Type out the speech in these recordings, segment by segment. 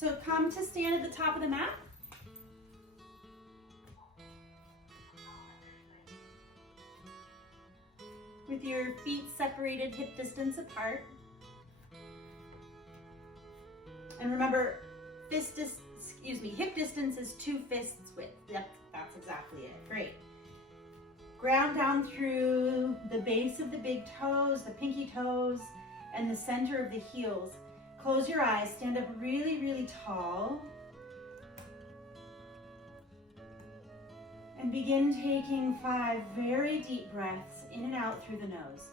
So come to stand at the top of the mat. With your feet separated hip distance apart. And remember, hip distance is 2 fists width. Yep, that's exactly it. Great. Ground down through the base of the big toes, the pinky toes, and the center of the heels. Close your eyes, stand up really, really tall. And begin taking 5 very deep breaths in and out through the nose.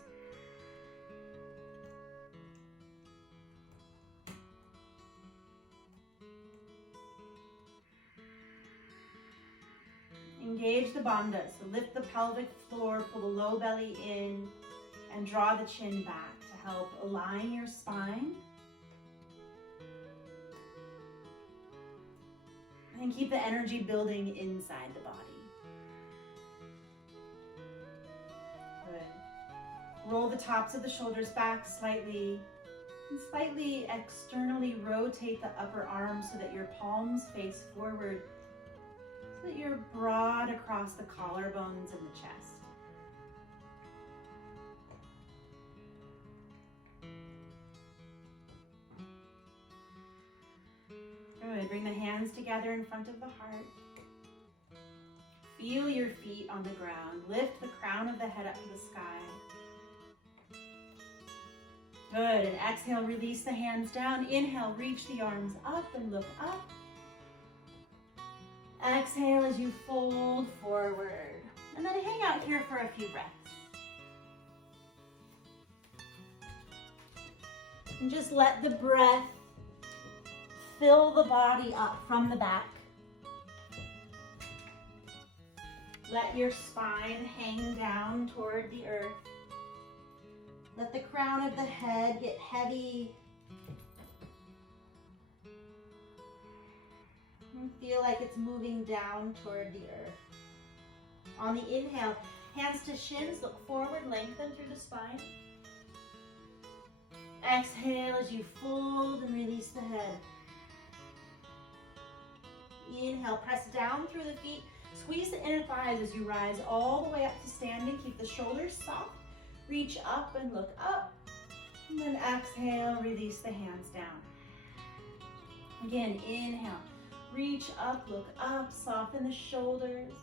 Engage the bandhas, so lift the pelvic floor, pull the low belly in, and draw the chin back to help align your spine. And keep the energy building inside the body. Good. Roll the tops of the shoulders back slightly, and slightly externally rotate the upper arms so that your palms face forward, so that you're broad across the collarbones and the chest. Good. Bring the hands together in front of the heart. Feel your feet on the ground. Lift the crown of the head up to the sky. Good. And exhale, release the hands down. Inhale, reach the arms up and look up. Exhale as you fold forward. And then hang out here for a few breaths. And just let the breath fill the body up from the back. Let your spine hang down toward the earth. Let the crown of the head get heavy. And feel like it's moving down toward the earth. On the inhale, hands to shins, look forward, lengthen through the spine. Exhale as you fold and release the head. Inhale, press down through the feet. Squeeze the inner thighs as you rise all the way up to standing. Keep the shoulders soft. Reach up and look up. And then exhale, release the hands down. Again, inhale. Reach up, look up, soften the shoulders.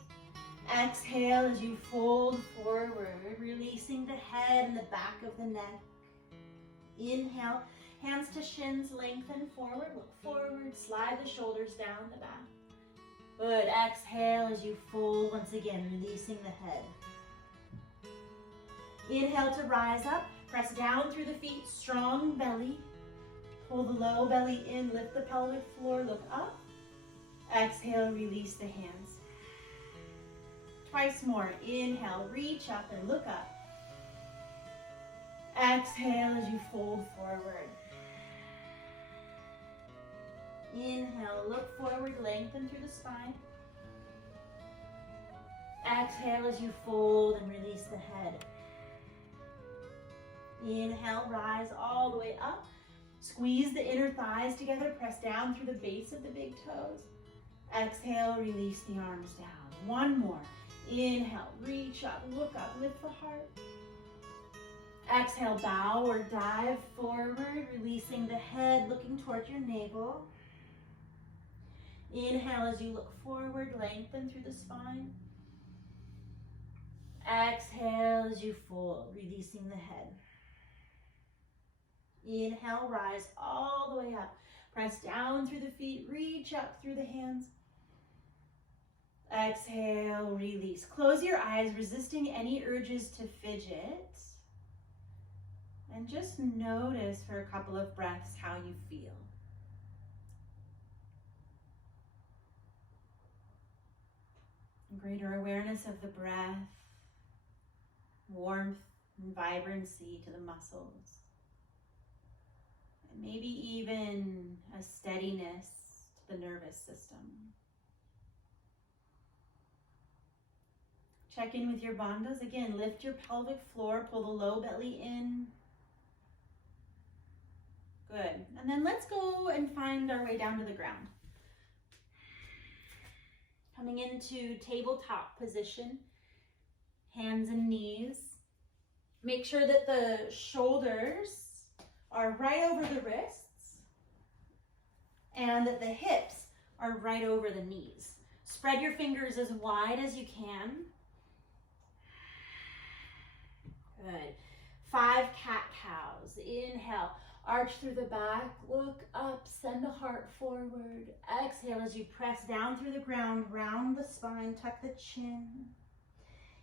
Exhale as you fold forward, releasing the head and the back of the neck. Inhale, hands to shins, lengthen forward, look forward, slide the shoulders down the back. Good. Exhale as you fold once again, releasing the head. Inhale to rise up, press down through the feet, strong belly. Pull the low belly in, lift the pelvic floor, look up. Exhale, release the hands. Twice more. Inhale, reach up and look up. Exhale as you fold forward. Inhale, look forward, lengthen through the spine. Exhale as you fold and release the head. Inhale, rise all the way up. Squeeze the inner thighs together, press down through the base of the big toes. Exhale, release the arms down. One more. Inhale, reach up, look up, lift the heart. Exhale, bow or dive forward, releasing the head, looking towards your navel. Inhale as you look forward, lengthen through the spine. Exhale as you fold, releasing the head. Inhale, rise all the way up. Press down through the feet, reach up through the hands. Exhale, release. Close your eyes, resisting any urges to fidget. And just notice for a couple of breaths how you feel. Greater awareness of the breath, warmth and vibrancy to the muscles. And maybe even a steadiness to the nervous system. Check in with your bandhas. Again, lift your pelvic floor, pull the low belly in. Good. And then let's go and find our way down to the ground. Coming into tabletop position, hands and knees. Make sure that the shoulders are right over the wrists and that the hips are right over the knees. Spread your fingers as wide as you can. Good. 5 cat-cows. Inhale, arch through the back, look up, send the heart forward. Exhale as you press down through the ground, round the spine, tuck the chin.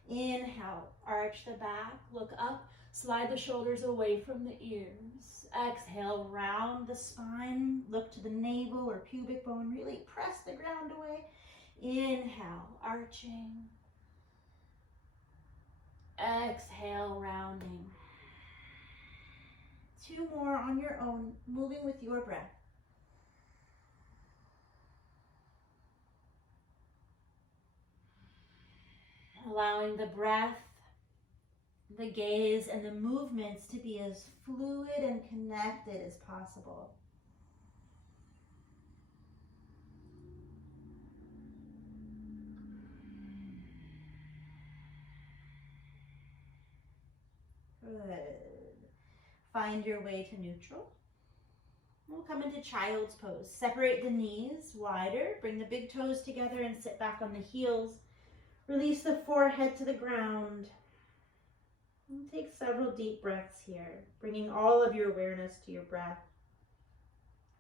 Inhale, arch the back, look up, slide the shoulders away from the ears. Exhale, round the spine, look to the navel or pubic bone, really press the ground away. Inhale, arching. Exhale, rounding. 2 more on your own, moving with your breath. Allowing the breath, the gaze, and the movements to be as fluid and connected as possible. Good. Find your way to neutral. We'll come into child's pose. Separate the knees wider, bring the big toes together and sit back on the heels. Release the forehead to the ground. And take several deep breaths here, bringing all of your awareness to your breath.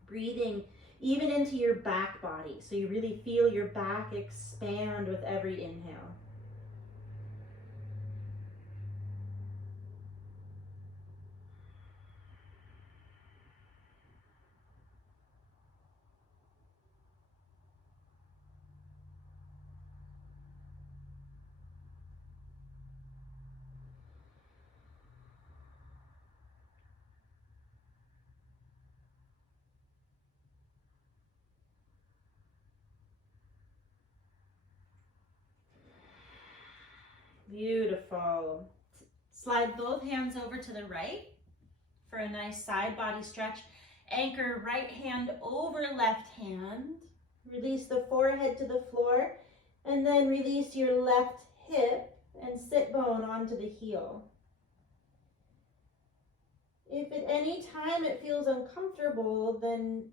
Breathing even into your back body, so you really feel your back expand with every inhale. Beautiful. Slide both hands over to the right for a nice side body stretch. Anchor right hand over left hand. Release the forehead to the floor and then release your left hip and sit bone onto the heel. If at any time it feels uncomfortable, then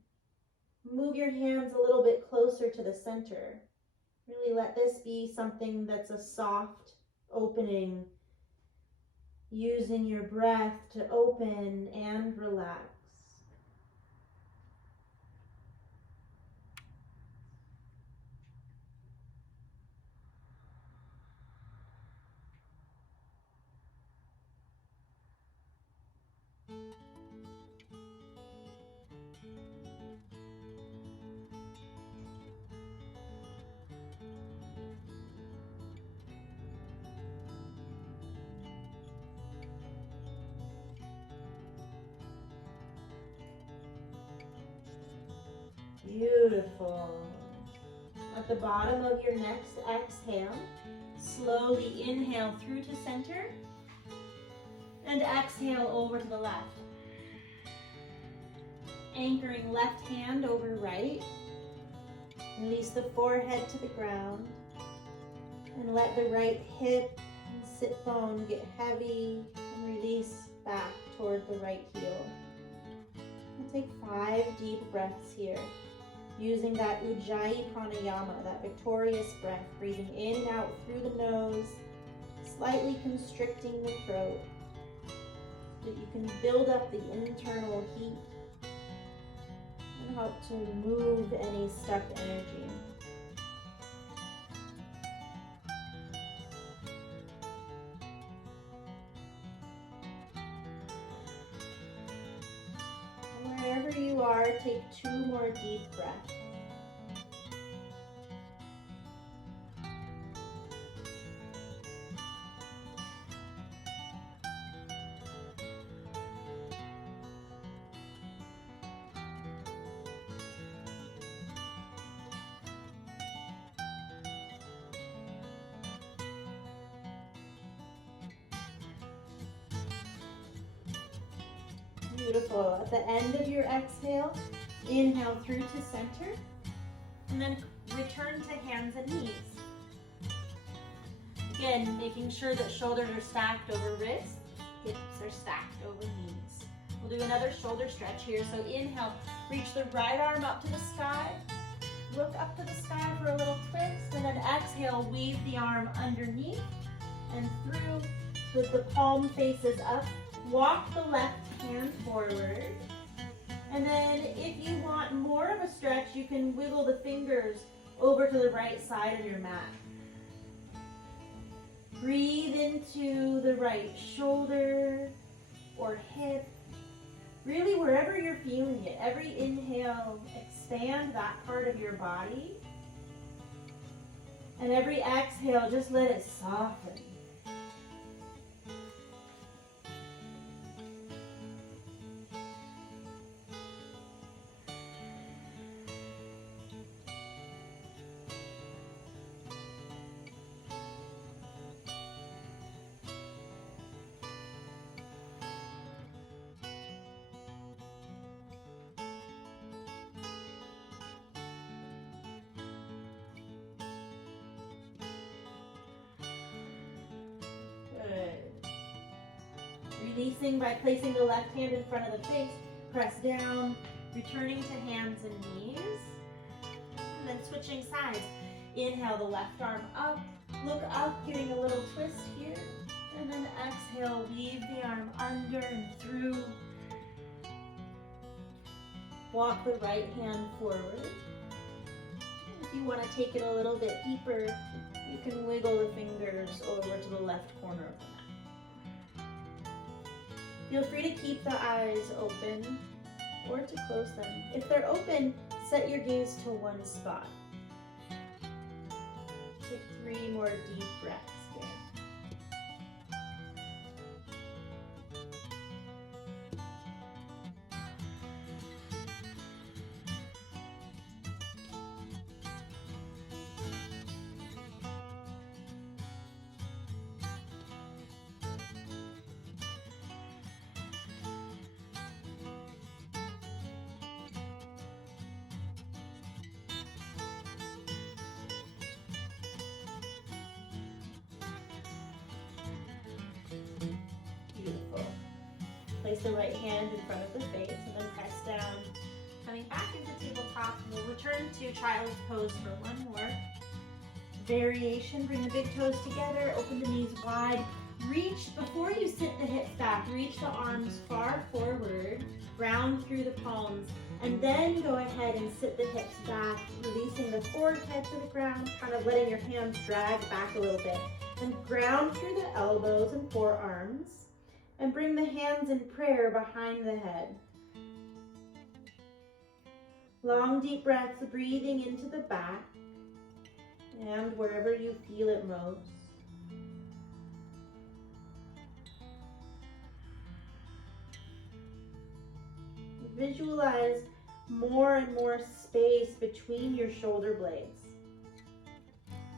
move your hands a little bit closer to the center. Really let this be something that's a soft opening, using your breath to open and relax. Beautiful. At the bottom of your next exhale, slowly inhale through to center and exhale over to the left. Anchoring left hand over right. Release the forehead to the ground and let the right hip and sit bone get heavy and release back toward the right heel. And take 5 deep breaths here, using that Ujjayi Pranayama, that victorious breath, breathing in and out through the nose, slightly constricting the throat, so that you can build up the internal heat and help to move any stuck energy. And wherever you are, take 2 more deep breaths. Beautiful. At the end of your exhale, inhale through to center, and then return to hands and knees. Again, making sure that shoulders are stacked over wrists, hips are stacked over knees. We'll do another shoulder stretch here. So inhale, reach the right arm up to the sky. Look up to the sky for a little twist, and then exhale, weave the arm underneath and through with the palm faces up. Walk the left hand forward. And then if you want more of a stretch, you can wiggle the fingers over to the right side of your mat. Breathe into the right shoulder or hip. Really, wherever you're feeling it, every inhale, expand that part of your body. And every exhale, just let it soften. Releasing by placing the left hand in front of the face, press down, returning to hands and knees, and then switching sides. Inhale the left arm up, look up, giving a little twist here, and then exhale, weave the arm under and through. Walk the right hand forward. If you want to take it a little bit deeper, you can wiggle the fingers over to the left corner of the mat. Feel free to keep the eyes open or to close them. If they're open, set your gaze to one spot. Take 3 more deep breaths here. Beautiful. Place the right hand in front of the face and then press down. Coming back into tabletop, we'll return to child's pose for one more. Variation, bring the big toes together, open the knees wide. Reach, before you sit the hips back, reach the arms far forward, ground through the palms, and then go ahead and sit the hips back, releasing the forehead to the ground, kind of letting your hands drag back a little bit. And ground through the elbows and forearms. And bring the hands in prayer behind the head. Long deep breaths, breathing into the back and wherever you feel it most. Visualize more and more space between your shoulder blades.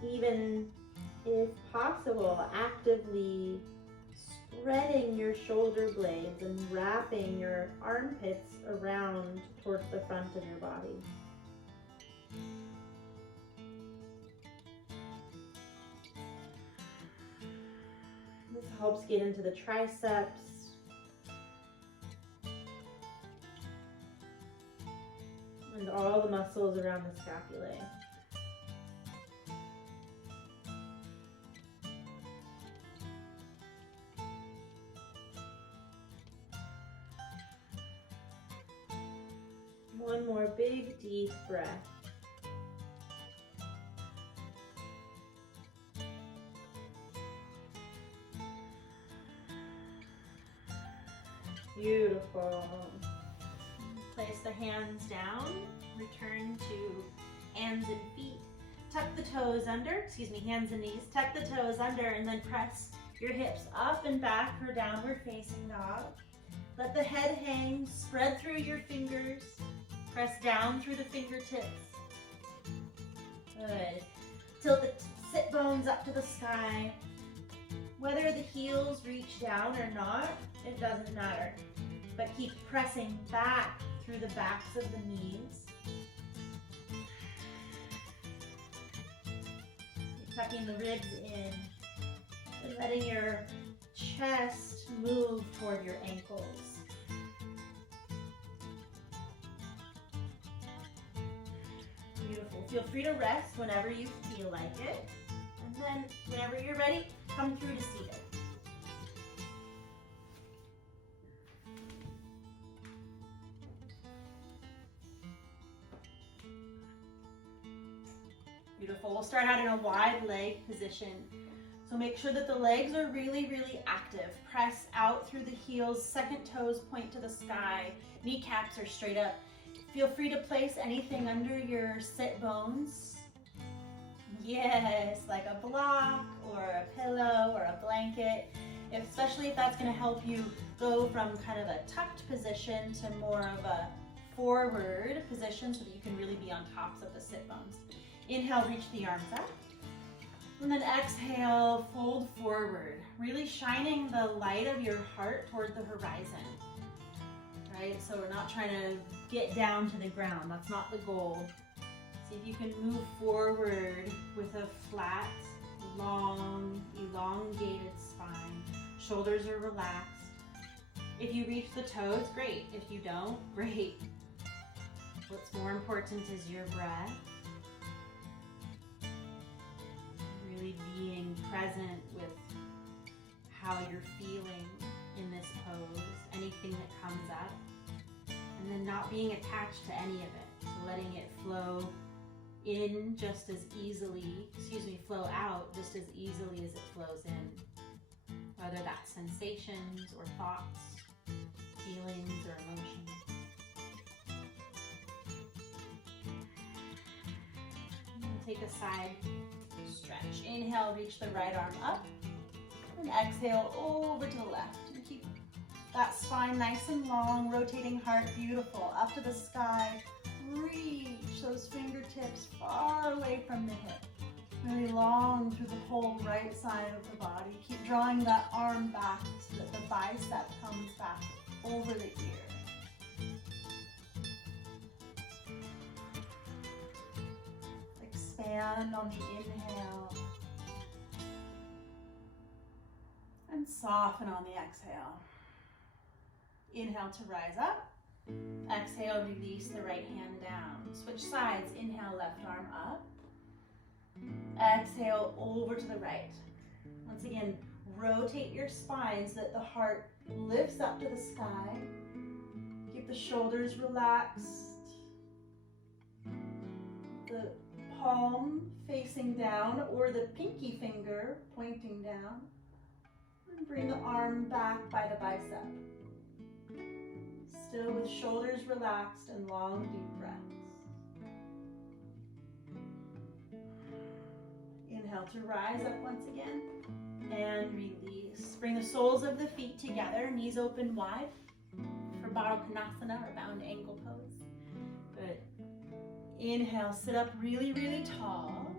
Even if possible, actively spreading your shoulder blades and wrapping your armpits around towards the front of your body. This helps get into the triceps and all the muscles around the scapulae. One more big, deep breath. Beautiful. Place the hands down. Return to hands and feet. Tuck the toes under, hands and knees. Tuck the toes under and then press your hips up and back for downward facing dog. Let the head hang, spread through your fingers. Press down through the fingertips. Good. Tilt the sit bones up to the sky. Whether the heels reach down or not, it doesn't matter. but keep pressing back through the backs of the knees. Keep tucking the ribs in and letting your chest move toward your ankles. Beautiful. Feel free to rest whenever you feel like it. And then whenever you're ready, come through to seated. Beautiful. We'll start out in a wide leg position. So make sure that the legs are really, really active. Press out through the heels, second toes point to the sky, kneecaps are straight up. Feel free to place anything under your sit bones. Yes, like a block or a pillow or a blanket, especially if that's going to help you go from kind of a tucked position to more of a forward position so that you can really be on tops of the sit bones. Inhale, reach the arms up. And then exhale, fold forward, really shining the light of your heart toward the horizon. Right? So we're not trying to get down to the ground. That's not the goal. See if you can move forward with a flat, long, elongated spine. Shoulders are relaxed. If you reach the toes, great. If you don't, great. What's more important is your breath. Really being present with how you're feeling in this pose, anything that comes up, and then not being attached to any of it. So letting it flow in just as easily, flow out just as easily as it flows in. Whether that's sensations or thoughts, feelings or emotions. Take a side stretch. Inhale, reach the right arm up. And exhale over to the left. And keep that spine nice and long, rotating heart, beautiful. Up to the sky. Reach those fingertips far away from the hip. Really long through the whole right side of the body. Keep drawing that arm back so that the bicep comes back over the ear. Expand on the inhale. And soften on the exhale. Inhale to rise up. Exhale, release the right hand down. Switch sides. Inhale, left arm up. Exhale, over to the right. Once again, rotate your spine so that the heart lifts up to the sky. Keep the shoulders relaxed. The palm facing down or the pinky finger pointing down. And bring the arm back by the bicep. Still with shoulders relaxed and long, deep breaths. Inhale to rise up once again and release. Bring the soles of the feet together, knees open wide for Baddha Konasana or bound ankle pose. Good. Inhale, sit up really, really tall.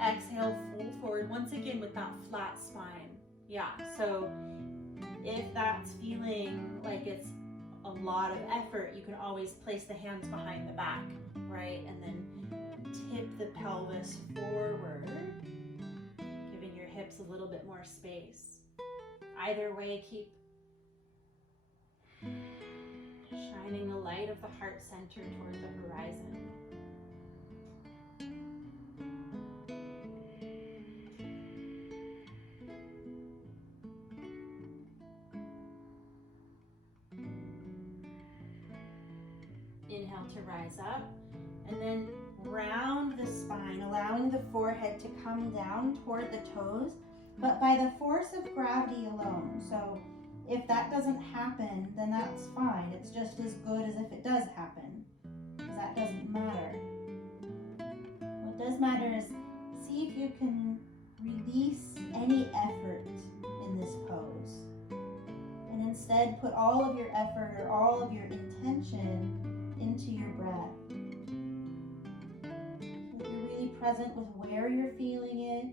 Exhale, fold forward once again with that flat spine. Yeah, so if that's feeling like it's a lot of effort, you can always place the hands behind the back, right? And then tip the pelvis forward, giving your hips a little bit more space. Either way, keep shining the light of the heart center toward the horizon. Inhale to rise up, and then round the spine, allowing the forehead to come down toward the toes, but by the force of gravity alone. So if that doesn't happen, then that's fine. It's just as good as if it does happen, because that doesn't matter. What does matter is see if you can release any effort in this pose, and instead put all of your effort or all of your intention into your breath. So you're really present with where you're feeling it,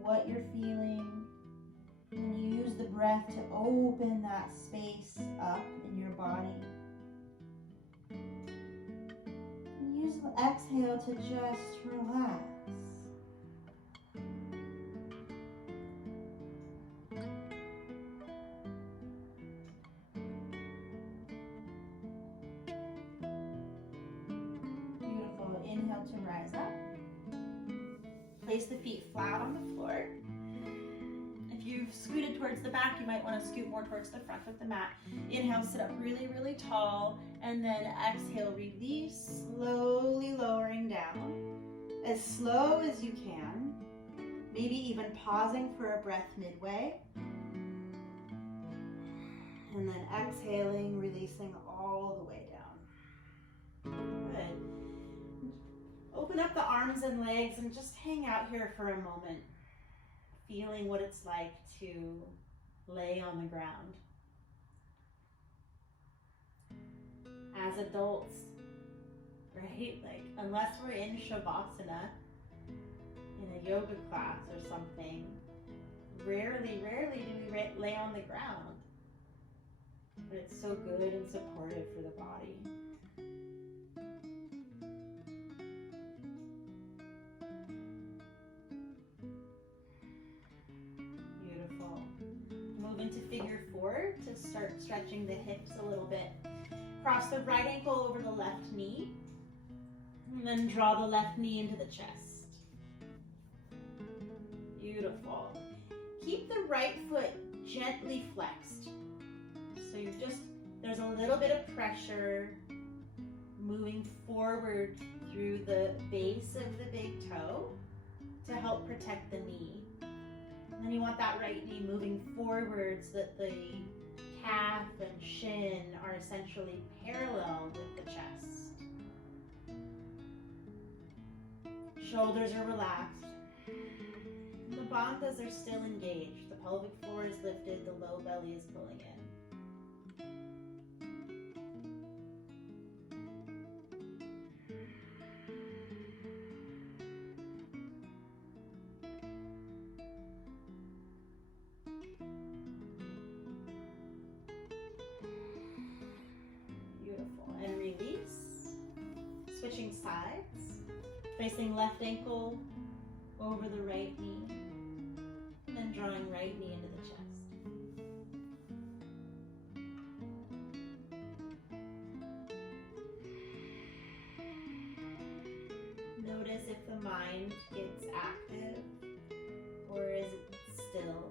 what you're feeling, and you use the breath to open that space up in your body. And use the exhale to just relax. Beautiful. Inhale to rise up. Place the feet flat on the floor. If you've scooted towards the back, you might want to scoot more towards the front of the mat. Inhale, sit up really, really tall, and then exhale, release, slowly lowering down. As slow as you can, maybe even pausing for a breath midway. And then exhaling, releasing all the way down. Good. Open up the arms and legs and just hang out here for a moment, feeling what it's like to lay on the ground. As adults, right? Like, unless we're in Shavasana, in a yoga class or something, rarely do we lay on the ground. But it's so good and supportive for the body. Beautiful. Move into figure four to start stretching the hips a little bit. Cross the right ankle over the left knee, and then draw the left knee into the chest. Beautiful. Keep the right foot gently flexed. So there's a little bit of pressure moving forward through the base of the big toe to help protect the knee. And then you want that right knee moving forward so that the calf and shin are essentially parallel with the chest. Shoulders are relaxed. The bandhas are still engaged. The pelvic floor is lifted, the low belly is pulling in. And release. Switching sides. Placing left ankle over the right knee. And then drawing right knee into the chest. Notice if the mind gets active or is it still.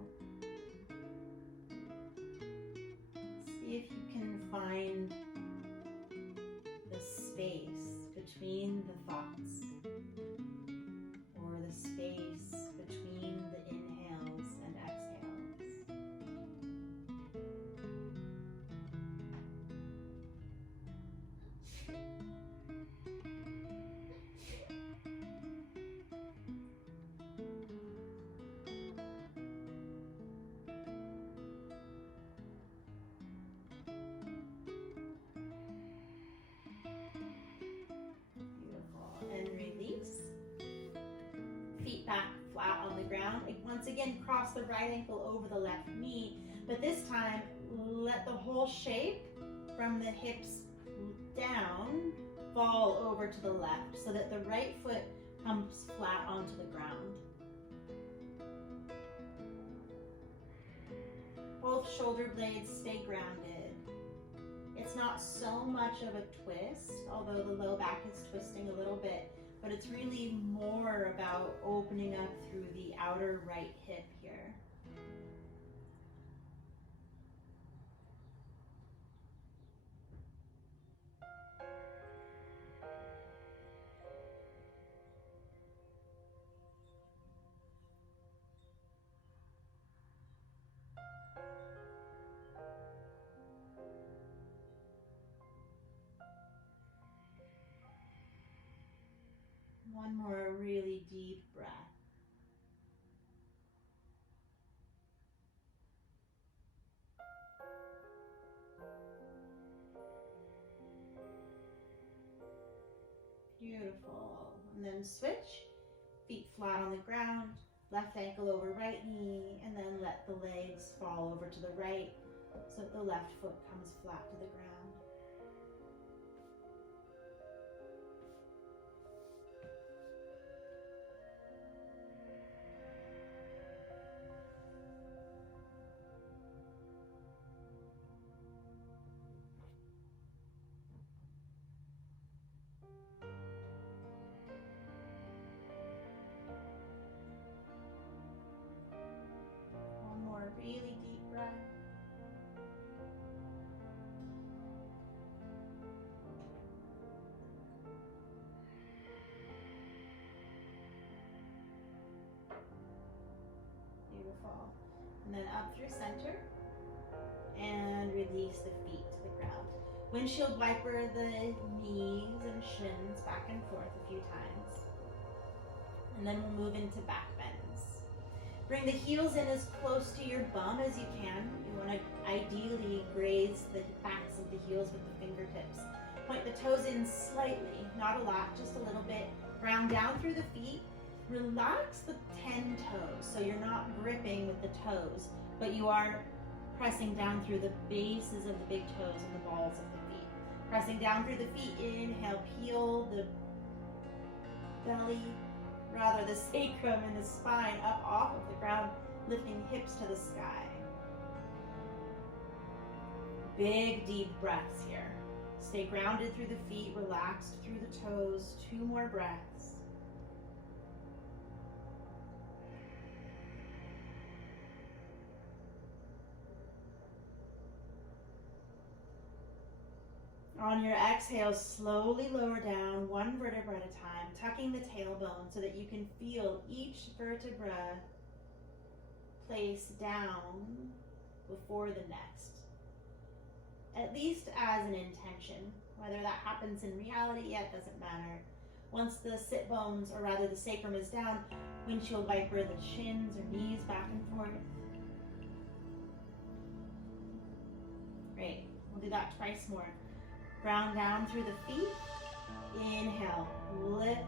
See if you can find space between the thoughts, or the space between the inhales and exhales. Feet back flat on the ground. Once again, cross the right ankle over the left knee, but this time let the whole shape from the hips down fall over to the left so that the right foot comes flat onto the ground. Both shoulder blades stay grounded. It's not so much of a twist, although the low back is twisting a little bit, but it's really more about opening up through the outer right hip here. One more really deep breath. Beautiful. And then switch. Feet flat on the ground. Left ankle over right knee, and then let the legs fall over to the right so that the left foot comes flat to the ground. One more really deep breath. Beautiful. And then up through center and release the feet to the ground. Windshield wiper the knees and shins back and forth a few times. And then we'll move into back bends. Bring the heels in as close to your bum as you can. You want to ideally graze the backs of the heels with the fingertips. Point the toes in slightly, not a lot, just a little bit. Ground down through the feet. Relax the 10 toes, so you're not gripping with the toes, but you are pressing down through the bases of the big toes and the balls of the feet. Pressing down through the feet, inhale, peel the belly, rather the sacrum and the spine up off of the ground, lifting hips to the sky. Big deep breaths here. Stay grounded through the feet, relaxed through the toes. 2 more breaths. On your exhale, slowly lower down 1 vertebra at a time, tucking the tailbone so that you can feel each vertebra place down before the next. At least as an intention. Whether that happens in reality yet doesn't matter. Once the sit bones, or rather the sacrum is down, windshield wiper the shins or knees back and forth. Great, we'll do that twice more. Ground down through the feet. Inhale, lift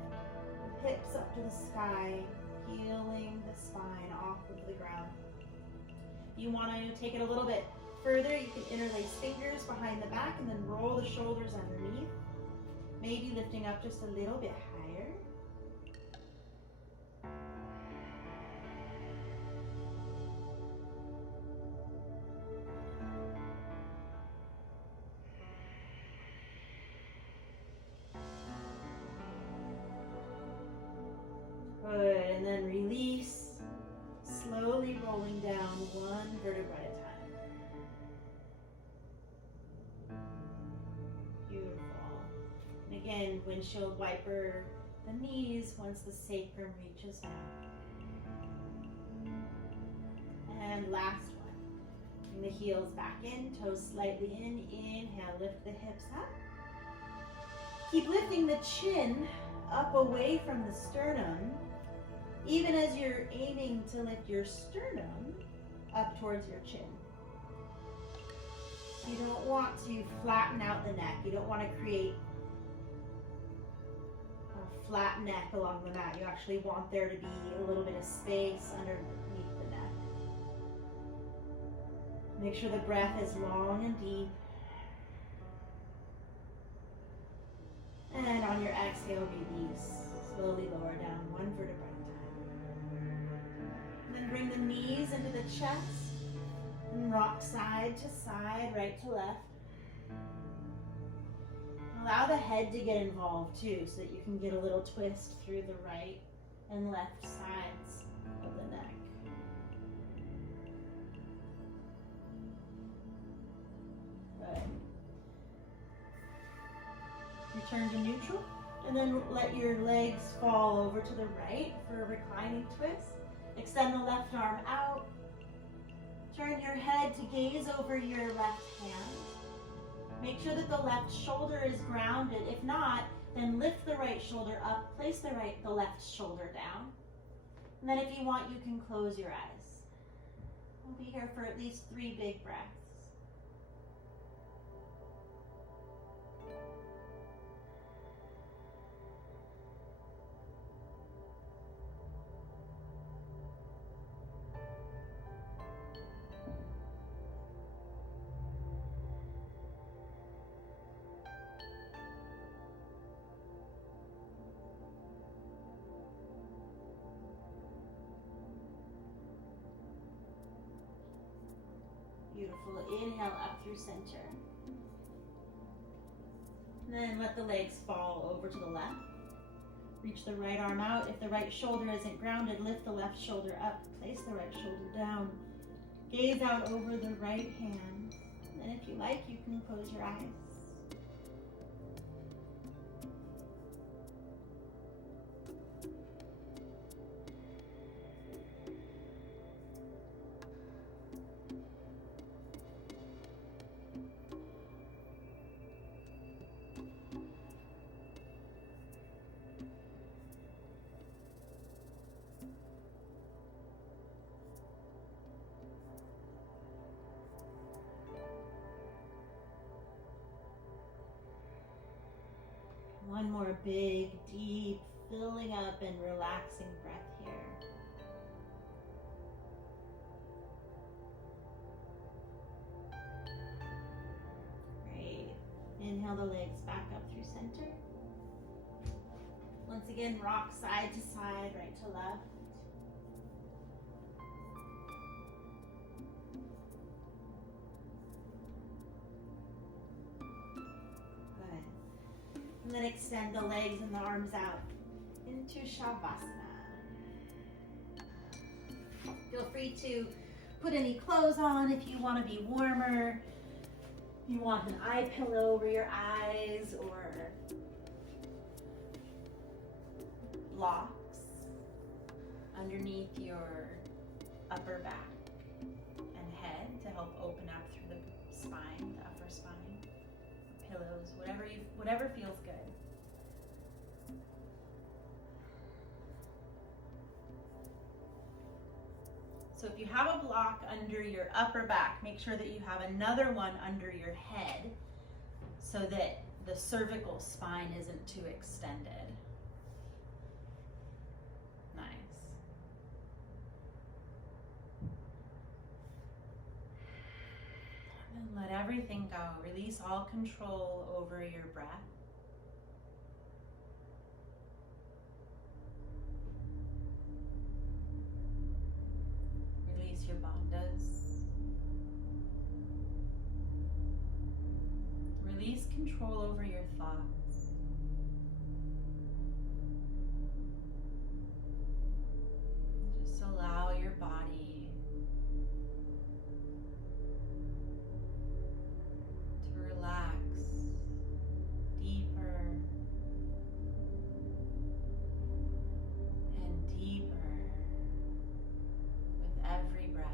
the hips up to the sky, peeling the spine off of the ground. If you want to take it a little bit further, you can interlace fingers behind the back and then roll the shoulders underneath. Maybe lifting up just a little bit higher. Good, and then release, slowly rolling down 1 vertebra at a time. Beautiful. And again, windshield wiper the knees once the sacrum reaches down. And last one. Bring the heels back in, toes slightly in. Inhale, lift the hips up. Keep lifting the chin up away from the sternum, even as you're aiming to lift your sternum up towards your chin. You don't want to flatten out the neck. You don't want to create a flat neck along the mat. You actually want there to be a little bit of space underneath the neck. Make sure the breath is long and deep. And on your exhale, release. Slowly lower down 1 vertebra at a time. And then bring the knees into the chest and rock side to side, right to left. Allow the head to get involved too, so that you can get a little twist through the right and left sides of the neck. Good. Return to neutral, and then let your legs fall over to the right for a reclining twist. Extend the left arm out. Turn your head to gaze over your left hand. Make sure that the left shoulder is grounded. If not, then lift the right shoulder up, place the left shoulder down. And then if you want, you can close your eyes. We'll be here for at least 3 big breaths. exhale up through center. And then let the legs fall over to the left. Reach the right arm out. If the right shoulder isn't grounded, lift the left shoulder up. Place the right shoulder down. Gaze out over the right hand. And if you like, you can close your eyes. One more big, deep, filling up and relaxing breath here. Great. Inhale the legs back up through center. Once again, rock side to side, right to left. And then extend the legs and the arms out into Shavasana. Feel free to put any clothes on if you want to be warmer. You want an eye pillow over your eyes or blocks underneath your upper back and head to help open up through the spine, the upper spine. Pillows, whatever feels good. So if you have a block under your upper back, make sure that you have another one under your head so that the cervical spine isn't too extended. Nice. And let everything go. Release all control over your breath. Release your bandhas. Release control over your thoughts. Just allow your body to relax deeper and deeper with every breath.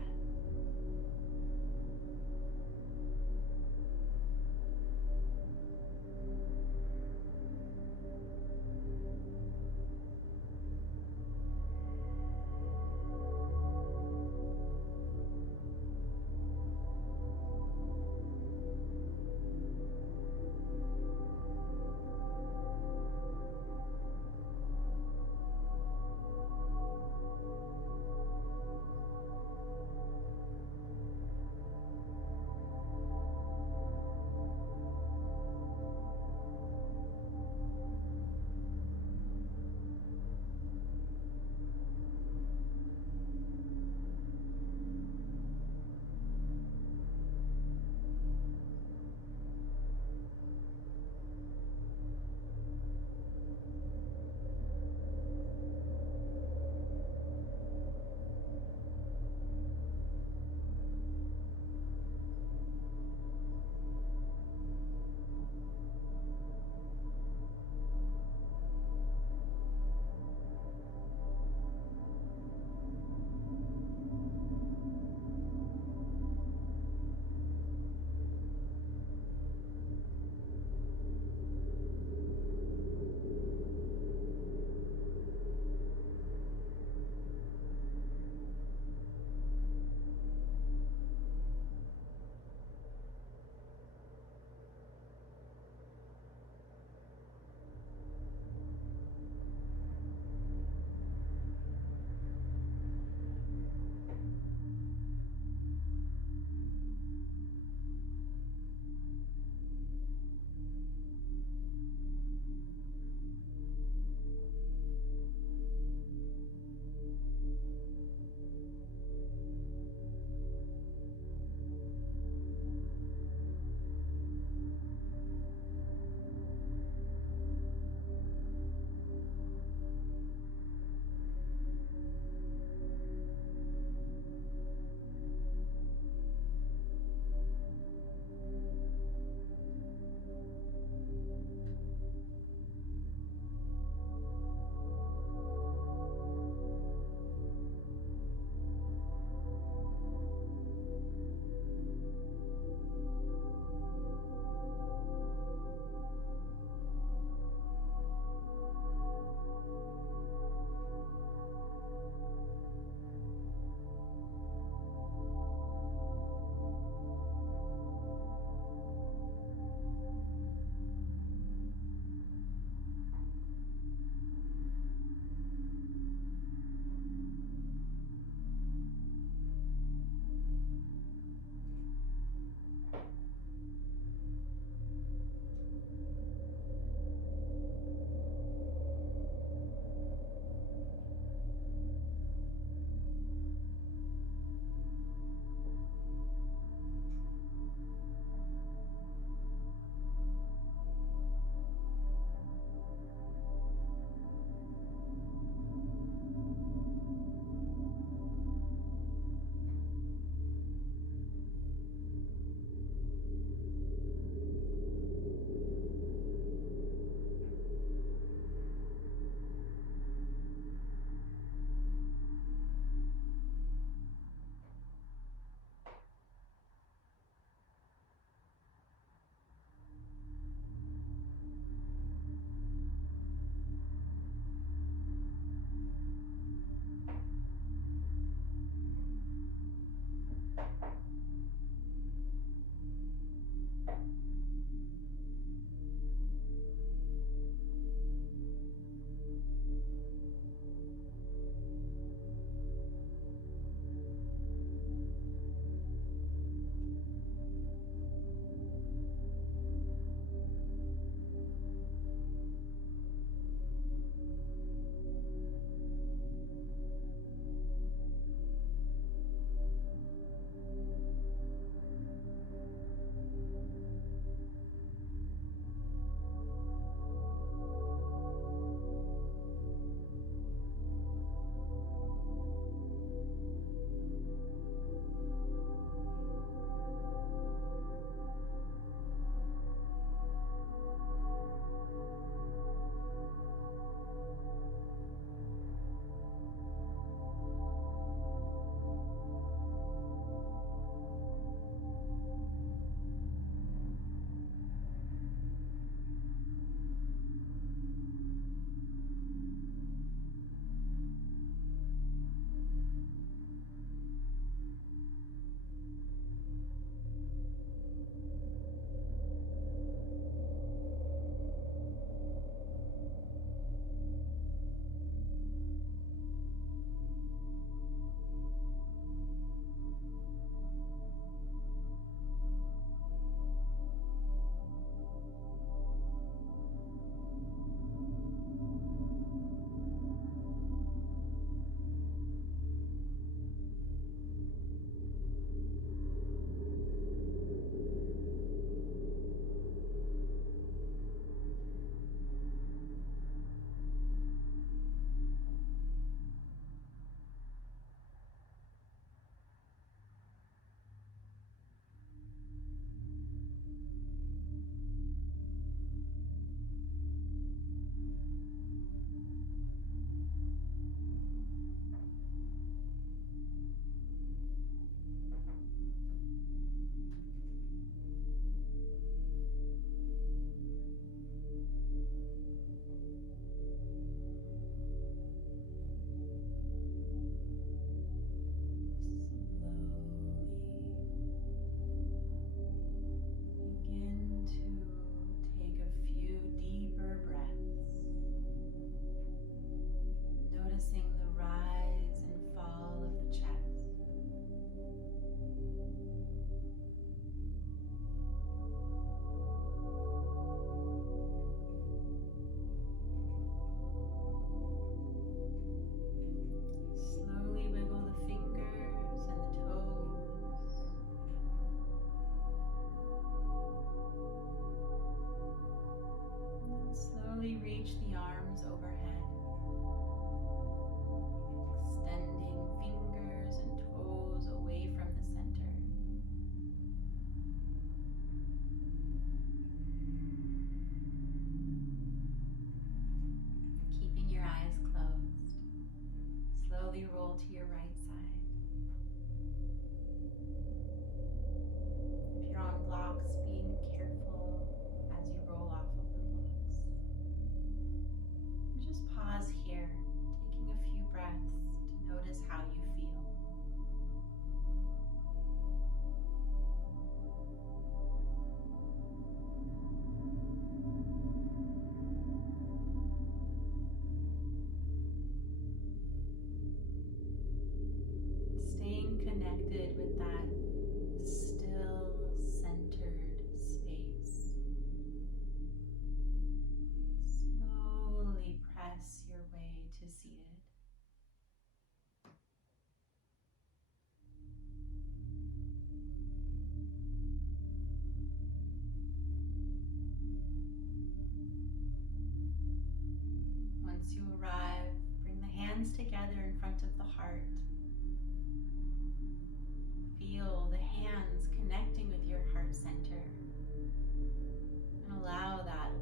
arms overhead, extending fingers and toes away from the center. Keeping your eyes closed, slowly roll to your right side. If you're on blocks, being careful as you roll off of the blocks. And just pause here, taking a few breaths to notice how you feel. Staying connected with that still, centered space. Slowly press your way to seated. Once you arrive, bring the hands together in front of the heart. Feel the hands connecting with your heart center, and allow that